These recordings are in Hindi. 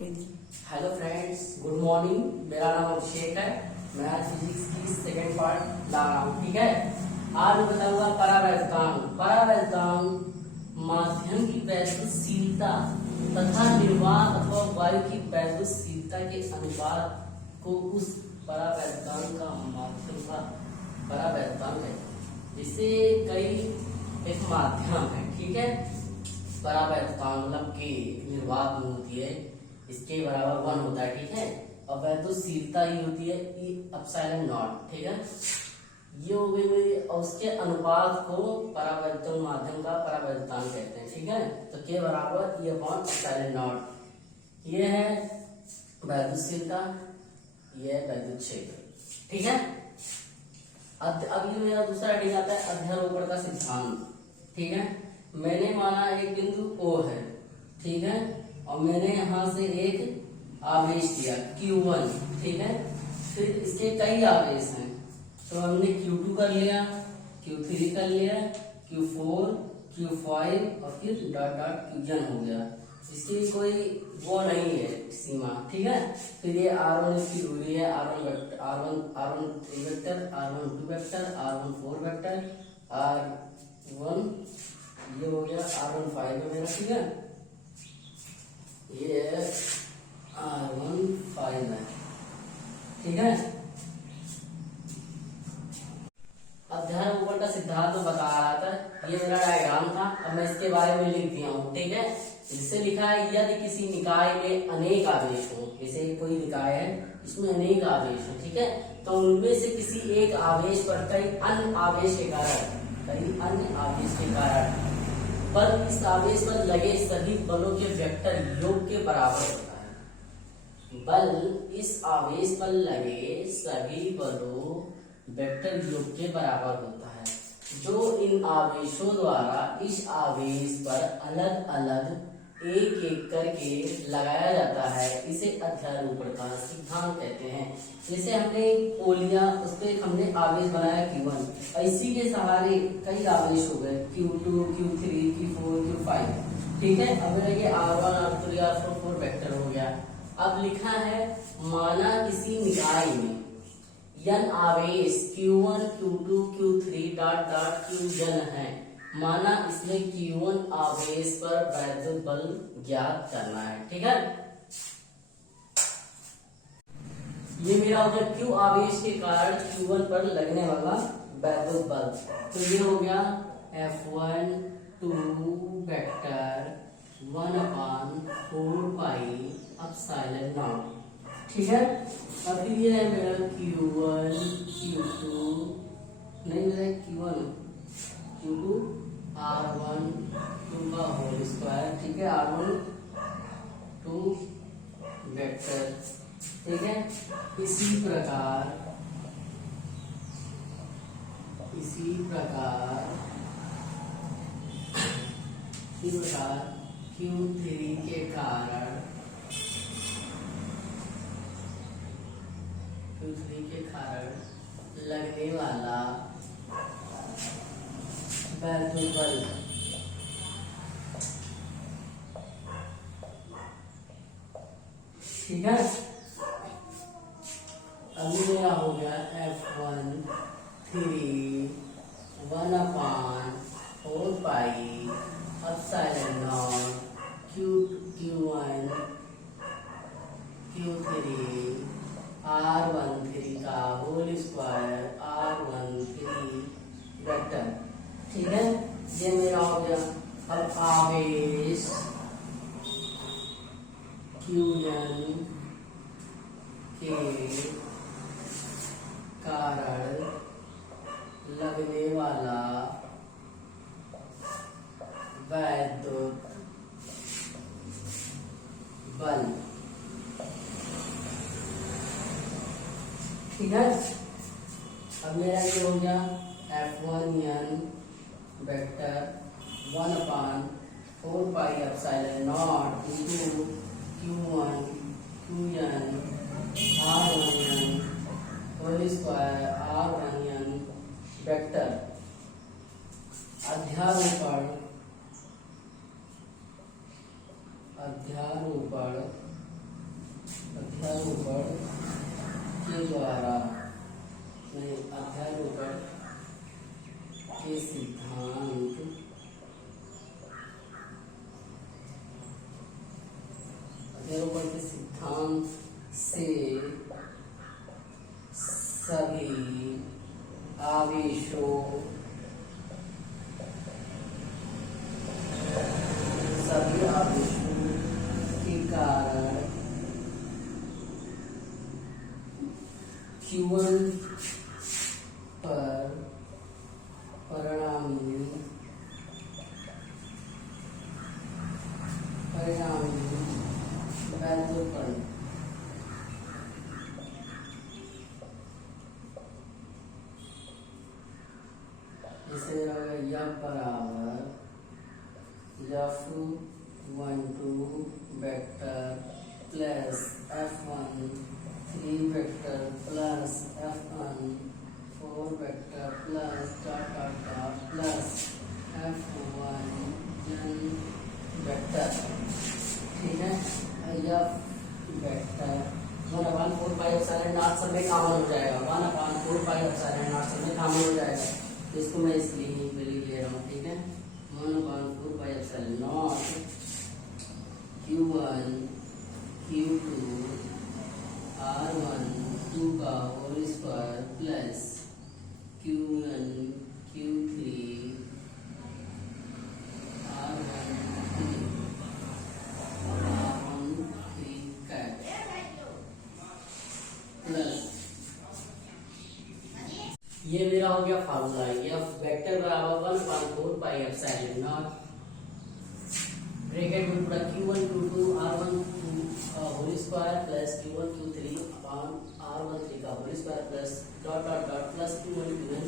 Hello friends, good morning. मेरा नाम अभिषेक है। मैं आज फिजिक्स की सेकेंड पार्ट ला रहा हूँ। ठीक है, आज मैं बताऊंगा परावैद्युतांक। परावैद्युतांक माध्यम की वैद्युतशीलता तथा निर्वात अथवा वायु की वैद्युतशीलता के अनुपात को उस परावैद्युतांक का माध्यम का परावैद्युतांक है, जिसे कई एक माध्यम है। ठीक है, परावैद्युतांक मतलब के निर्वात में होती है, इसके बराबर 1 होता है। ठीक है, और वैद्युतशीलता ही होती है E एप्सिलॉन नॉट। ठीक है, ये हो गई और उसके अनुपात को परावैद्युत माध्यम का परावैद्युतांक कहते हैं। ठीक है, तो के बराबर E अपॉन एप्सिलॉन नॉट। ये है वैद्युतशीलता, ये है वैद्युत क्षेत्र। ठीक है, अब ये मेरा दूसरा हेडिंग आता है अध्यारोपण का सिद्धांत। ठीक है, मैंने माना एक बिंदु O है। ठीक है, और मैंने यहां से एक आवेश दिया Q1। ठीक है, फिर इसके कई आवेश हैं, तो हमने Q2 कर लिया, Q3 कर लिया, Q4, Q5 और फिर डॉट डॉट Qn हो गया। इसकी कोई वो नहीं है सीमा। ठीक है, फिर ये R1 इसकी दूरी है, R1 3 vector, R1 2 vector, R1 4 vector, R1 ये हो गया, R1 5 है मेरा। ठीक है, ये R1 5 है। ठीक है, अध्यारोपण का सिद्धांत तो बता रहा था, ये मेरा डायग्राम था। अब मैं इसके बारे में लिख दिया हूँ। ठीक है, इससे लिखा है यदि किसी निकाय में अनेक आवेश हो, जैसे कोई निकाय है इसमें अनेक आवेश हो। ठीक है, तो उनमें से किसी एक आवेश पर कई अन्य आवेश के कारण बल इस आवेश पर लगे सभी बलों के वेक्टर योग के बराबर होता है। बल इस आवेश पर लगे सभी बलों वेक्टर योग के बराबर होता है, जो इन आवेशों द्वारा इस आवेश पर अलग अलग एक एक करके लगाया जाता है, इसे अध्यारोपण का सिद्धांत कहते हैं। जैसे हमने पोलिया, उस पर हमने आवेश बनाया Q1, इसी के सहारे कई आवेश हो गए Q2, Q3, Q4, Q5। ठीक है, अब मेरा ये R1, R3, R4 4 वेक्टर हो गया। अब लिखा है माना किसी निकाय में n आवेश Q1, Q2, Q3 dot dot Qn है। माना इसमें Q1 आवेश पर वैद्युत बल ज्ञात करना है। ठीक है, ये मेरा हो गया Q आवेश के कारण Q1 पर लगने वाला वैद्युत बल। तो ये हो गया F1 2 vector 1/4 pi epsilon not. ठीक है, अब ये है मेरा Q1, Q2 नहीं, मेरा Q1 Q2 R1 2 का होल स्क्वायर। ठीक है, R1 2 वेक्टर। ठीक है, इसी प्रकार Q3 के कारण लगने वाला वैद्युत बल ठीक है। अभी मेरा हो गया F1 3 1/4 pi epsilon not Q1 Q3 R13 का होल स्क्वायर R13 वेक्टर। ठीक है, ये मेरा हो गया। अब आवेश Qn के कारण लगने वाला वैद्युत बल। ठीक है, अब मेरा ये हो गया F1n vector 1/4 pi epsilon not into Q1 Qn R1n whole square R1n vector. अध्यारोपण अध्यारोपण के द्वारा अध्यारोपण के सिद्धांत से सभी आवेशों के कारण Q1 पर परिणामी वैद्युतकण जैसे यह बराबर F12 vector plus F13 vector plus F14 vector plus plus F1n vector. ठीक है, यह वेक्टर 1/4πε0 सब में कॉमन हो जाएगा। 1/4πε0 सब में कॉमन हो जाएगा, इसको मैं इसलिए ही वैल्यू ले रहा हूँ। ठीक है, 1/4πε0 Q1 Q2 R1 2 का whole square plus Q1 Q3 R1 3 plus ये मेरा हो गया फार्मूला। ये वेक्टर बराबर 1/4πε0 ब्रैकेट में पूरा Q1 Q2 R1 whole square plus Q1 Q3 upon R1 3 का whole square plus plus Q1 Q1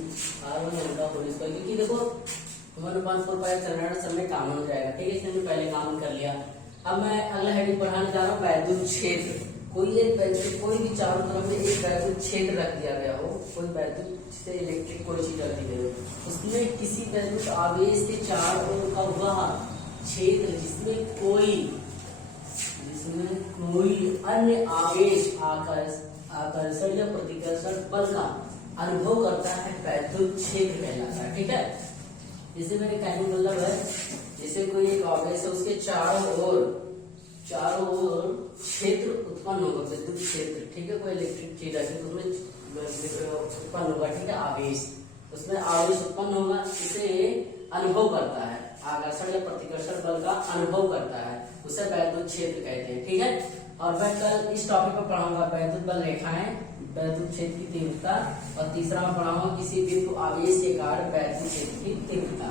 R1 का होल स्क्वायर। क्योंकि देखो 1/4πε0 सब में कॉमन हो जाएगा। ठीक है, इसने मैं पहले कॉमन कर लिया। अब मैं अगला हेडिंग पढ़ाने जा रहा हूँ वैद्युत क्षेत्र। कोई भी चारों तरफ में एक वैद्युत क्षेत्र रख दिया गया हो, कोई वैद्युत से इलेक्ट्रिक कोई चीज रख दी गई हो, उसमें किसी वैद्युत आवेश के चारों ओर का वह क्षेत्र जिसमें कोई अन्य आवेश आकर्षण या प्रतिकर्षण बल का अनुभव करता है वैद्युत क्षेत्र कहलाता है। ठीक है, जैसे मेरे कहने का मतलब है, जैसे कोई एक आवेश है उसके चारों ओर क्षेत्र उत्पन्न होगा, विद्युत क्षेत्र। ठीक है, कोई इलेक्ट्रिक चीज है तो उसमें उत्पन्न होगा। ठीक है, आवेश, उसमें आवेश उत्पन्न होगा, इसे अनुभव करता है, आकर्षण या प्रतिकर्षण बल का अनुभव करता है, उसे वैद्युत क्षेत्र कहते हैं। ठीक है, और मैं कल इस टॉपिक पर पढ़ाऊंगा वैद्युत बल रेखाएं, वैद्युत क्षेत्र की तीव्रता, और तीसरा मैं पढ़ाऊंगा किसी बिंदु आवेश के कारण वैद्युत क्षेत्र की तीव्रता।